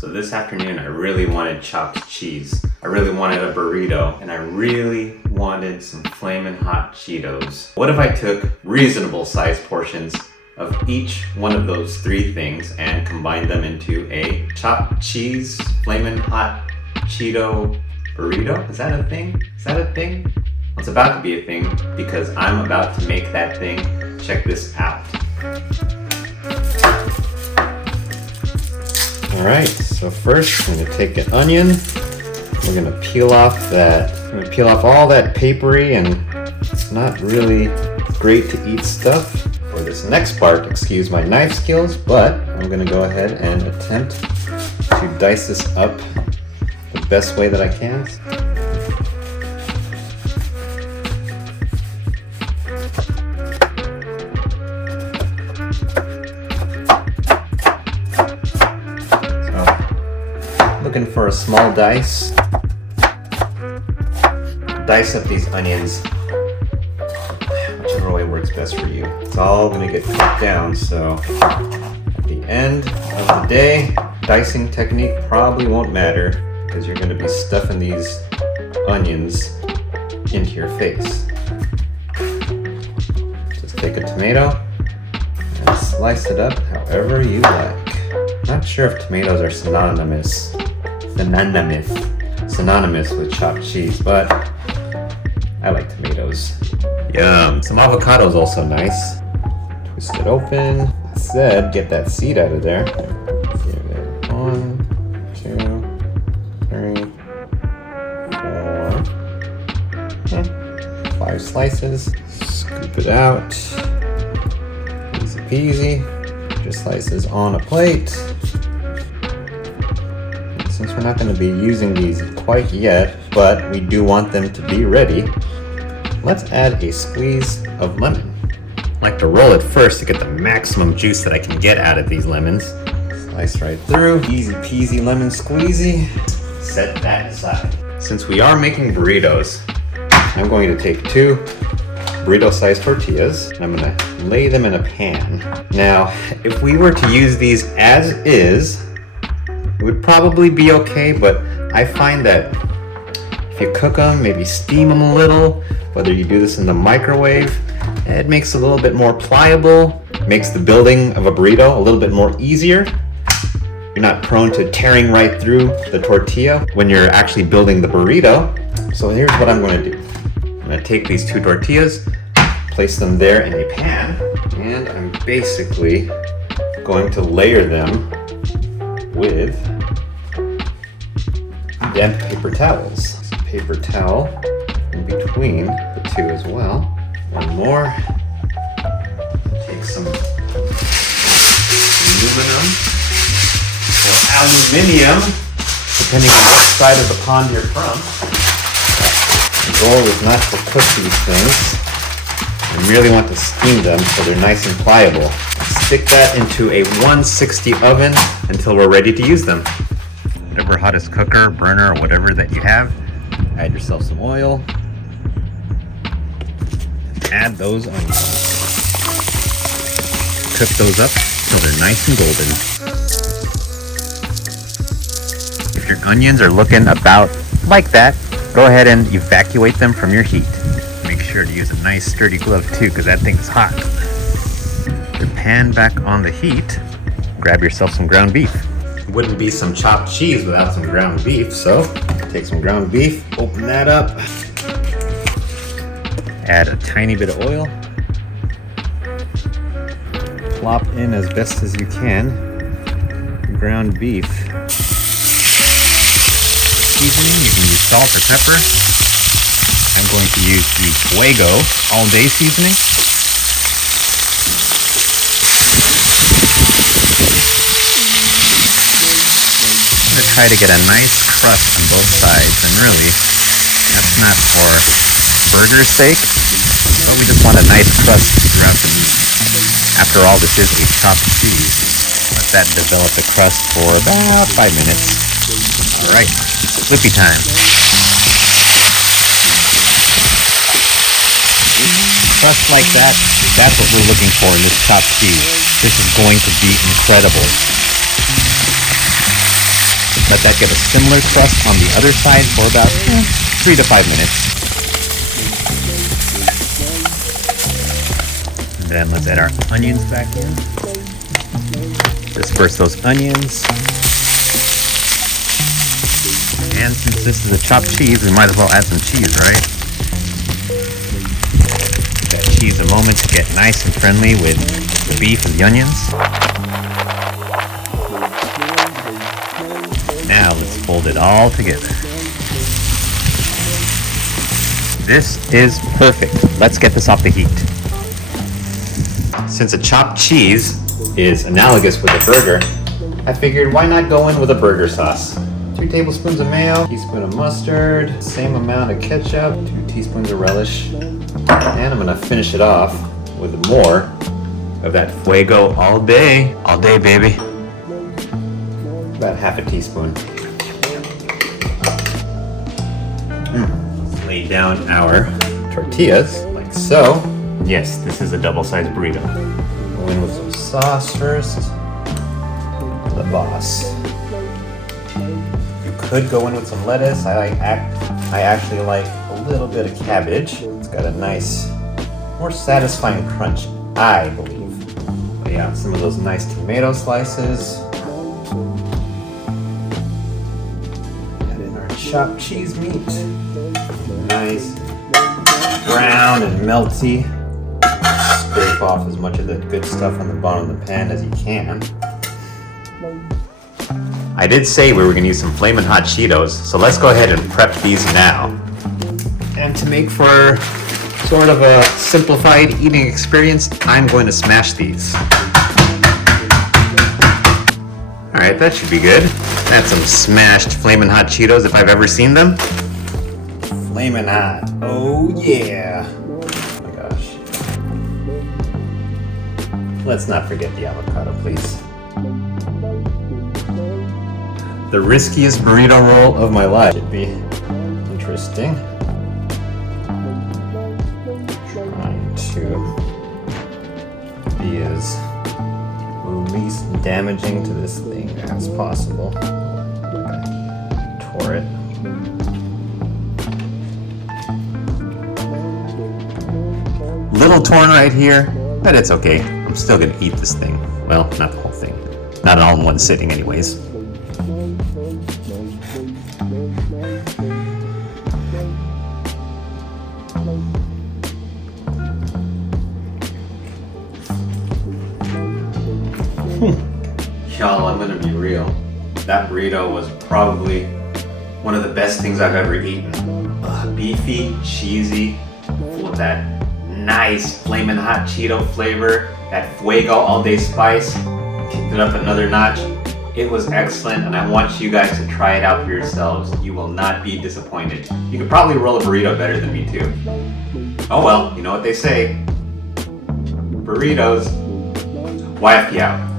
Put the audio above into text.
So this afternoon I really wanted chopped cheese. I really wanted a burrito, and I really wanted some flamin' hot Cheetos. What if I took reasonable sized portions of each one of those three things and combined them into a chopped cheese flamin' hot Cheeto burrito? Is that a thing? Is that a thing? Well, it's about to be a thing because I'm about to make that thing. Check this out. Alright, so first I'm gonna take an onion. We're gonna peel off all that papery and it's not really great to eat stuff. For this next part, excuse my knife skills, but I'm gonna go ahead and attempt to dice this up the best way that I can. Looking for a small dice. Dice up these onions whichever way works best for you. It's all gonna get cut down, so at the end of the day, dicing technique probably won't matter because you're gonna be stuffing these onions into your face. Just take a tomato and slice it up however you like. Not sure if tomatoes are synonymous with chopped cheese, but I like tomatoes. Yum. Some avocado's also nice. Twist it open. I said get that seed out of there. Give it 1, 2, 3, 4, 5 slices. Scoop it out. Easy peasy. Just slices on a plate. Since we're not going to be using these quite yet, but we do want them to be ready, let's add a squeeze of lemon. I like to roll it first to get the maximum juice that I can get out of these lemons. Slice right through. Easy peasy lemon squeezy. Set that aside. Since we are making burritos, I'm going to take 2 burrito-sized tortillas and I'm going to lay them in a pan. Now, if we were to use these as is, it would probably be okay, but I find that if you cook them, maybe steam them a little, whether you do this in the microwave, it makes it a little bit more pliable, makes the building of a burrito a little bit more easier. You're not prone to tearing right through the tortilla when you're actually building the burrito. So here's what I'm going to do. I'm going to take these 2 tortillas, place them there in a pan, and I'm basically going to layer them with damp paper towels. Paper towel in between the 2 as well. One more. Take some aluminum or aluminium, depending on what side of the pond you're from. The goal is not to cook these things. You really want to steam them so they're nice and pliable. Stick that into a 160 oven until we're ready to use them. Whatever hottest cooker, burner, or whatever that you have, add yourself some oil. Add those onions. Cook those up until they're nice and golden. If your onions are looking about like that, go ahead and evacuate them from your heat. Make sure to use a nice sturdy glove too, because that thing is hot. Put your pan back on the heat. Grab yourself some ground beef. It wouldn't be some chopped cheese without some ground beef, so take some ground beef, open that up, add a tiny bit of oil, plop in as best as you can ground beef. Seasoning, you can use salt or pepper. I'm going to use the Fuego all-day seasoning. Try to get a nice crust on both sides, and really, it's not for burger's sake, but we just want a nice crust throughout the meat. After all, this is a chopped cheese. Let that develop the crust for about 5 minutes. Alright, flippy time. Crust like that, that's what we're looking for in this chopped cheese. This is going to be incredible. Let that get a similar crust on the other side for about 3 to 5 minutes. And then let's add our onions back in. Disperse those onions. And since this is a chopped cheese, we might as well add some cheese, right? Give that cheese a moment to get nice and friendly with the beef and the onions. Now let's fold it all together. This is perfect. Let's get this off the heat. Since a chopped cheese is analogous with a burger, I figured why not go in with a burger sauce? 2 tablespoons of mayo, teaspoon of mustard, same amount of ketchup, 2 teaspoons of relish, and I'm gonna finish it off with more of that Fuego all day baby. About half a teaspoon. Let's lay down our tortillas like so. Yes, this is a double-sized burrito. Go in with some sauce first. The boss. You could go in with some lettuce. I actually like a little bit of cabbage. It's got a nice, more satisfying crunch, I believe. But yeah, some of those nice tomato slices. Add in our chopped cheese meat. Nice brown and melty. Scrape off as much of the good stuff on the bottom of the pan as you can. I did say we were going to use some Flamin' Hot Cheetos, so let's go ahead and prep these now. And to make for sort of a simplified eating experience, I'm going to smash these. Alright, that should be good. That's some smashed Flamin' Hot Cheetos if I've ever seen them. Flamin' Hot, oh yeah! Oh my gosh. Let's not forget the avocado, please. The riskiest burrito roll of my life. Should be interesting. Trying to be as least damaging to this thing as possible. Tore it. Little torn right here, but it's okay. I'm still gonna eat this thing. Well, not the whole thing. Not all in one sitting anyways. Y'all, I'm gonna be real. That burrito was probably one of the best things I've ever eaten. Beefy, cheesy, full of that nice Flamin' Hot Cheeto flavor, that Fuego all-day spice, kicked it up another notch. It was excellent, and I want you guys to try it out for yourselves. You will not be disappointed. You could probably roll a burrito better than me too. Oh well, you know what they say. Burritos. YFP out.